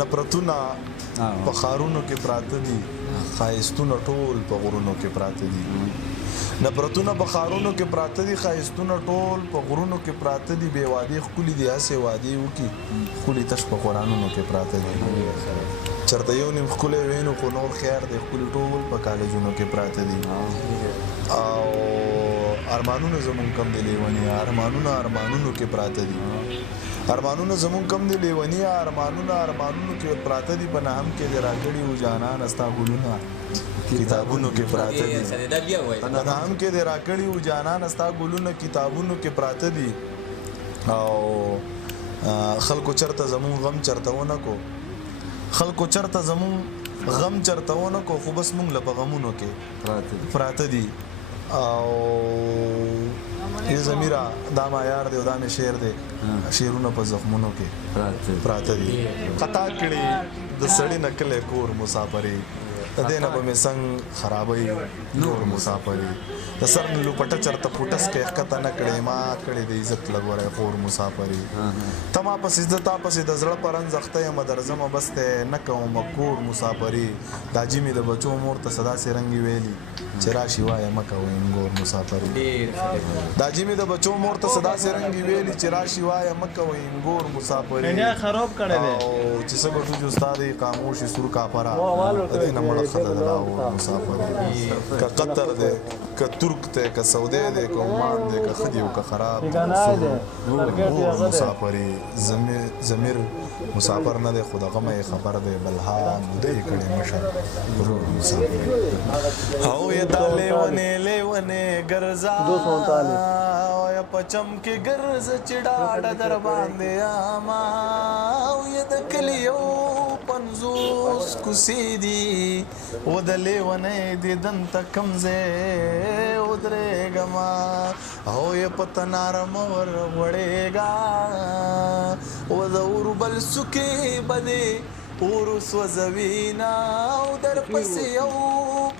نفرتونه په ښارونو کې پراته دي، ښایستونه ټول په غرونو کې پراته دي. نفرتونه په ښارونو کې پراته دي، ښایستونه ټول په غرونو کې پراته دي. بې وادي ښکلي دي هسې وادي وکړي، ښکلي تش په قرآنونو کې پراته دي. چېرته یو نیم ښکلی وینو خو نور خیر دی، ښکلي ټول په کالجونو کې پراته دي. او ارمانونه زمونږ کم دي لیوني، ارمانونو کې پراته دي. ارمانونه زمونږ کم دي لیوني، ارمانونو کې پراته دي. په نهم کې دې راکړي و جانان ستا ګلونه کتابونو کې پراته دي. په نهم کې دې راکړي و جانان ستا ګلونه کتابونو کې پراته دي. او خلکو چرته زمونږ غم چرته ونه کو، خلکو چرته زمونږ غم چرته ونه کو، خو بس مونږ له په غمونو کې پراته دي. او ای زمیره دا ما یار دی او دا مې شعر دی، شعرونه په زخمونو کې پراته دي. خطا کړي د سړي نه کلی کور مسافري، د دې نه به مې څنګ خرابوي نور مسافري. د سر نه لوپټه چرته پوټس کې ښکته نه کړې، ما کړې د عزت لګوری خور مسافري. ته ما پسې زه تا پسې د زړه په رنځ اخته یم، درځمه بس دی نه کومه کور مسافري. دا جیمې د بچو مور ته صداسې رنګې ویلي چې راشي وایه مه کوئ انګور مسافري. دا جیمې د بچو مور ته صداسې رنګې ویلي چې راشي وایه مه کوئ انګور مسافري. او چې څه ګټو جو ستا دی خاموشي سور کاپره، د دې نه مړه ښه ده د لاهور مسافري. که قطر دی که ترک دی که سعودی دی که عمان دی که ښه دی او که خراب نور مسافري. ضمیر مسافر نه دی خو د غمه یې خبر دی، بلها موده یې کړې مشر ورور مسافري. او یې دا لیونې ګرځه او یې په چم کې ګرځه چې ډاډه در باندې آما. او یې د کلي یو 50 کوڅې دي، و د لیونې دیدن ته کوم ځای ودرېږمه. او یې په تناره مه ور غوړېږه، و د اوربل څوکې به دې اور سوځوینه. او در پسې یو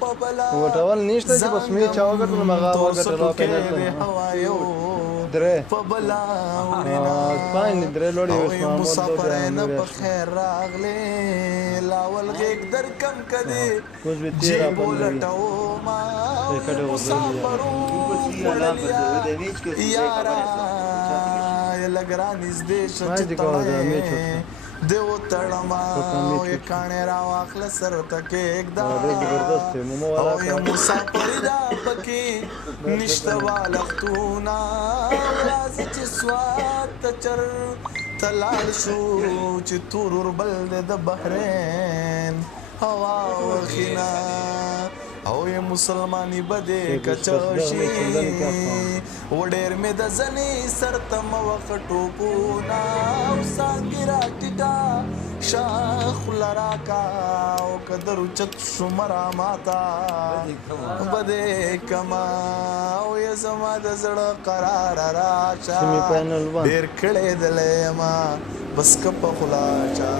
په بلا هوایو په بلا وړینه. او یې مسافرینه په خیر راغلې، لاول غېږ در کم کدې جیب ولټومه. او یې مسافرو خوړلیا یاره یې لږ رانږدې شه چې تړی دې وتړمه. او یې کاڼې راواخله سر ته کېږده. او یې مسافري دا پکې نشته والختونه. راځه چې سوات ته چرته لاړ شو چې تور اوربل دی د بحرین هوا وخینه. او یې مسلمانی به دې کچوشي، و ډېر مې د زنې سر ته مه وخه ټوپونه. او څانګې راټیټه شه خوله راکه، او که در اوچت شومه راماته به دې کمه. او یې زما د زړه قراره راشه، ډېر کړی دلی یمه بس که په خوله چا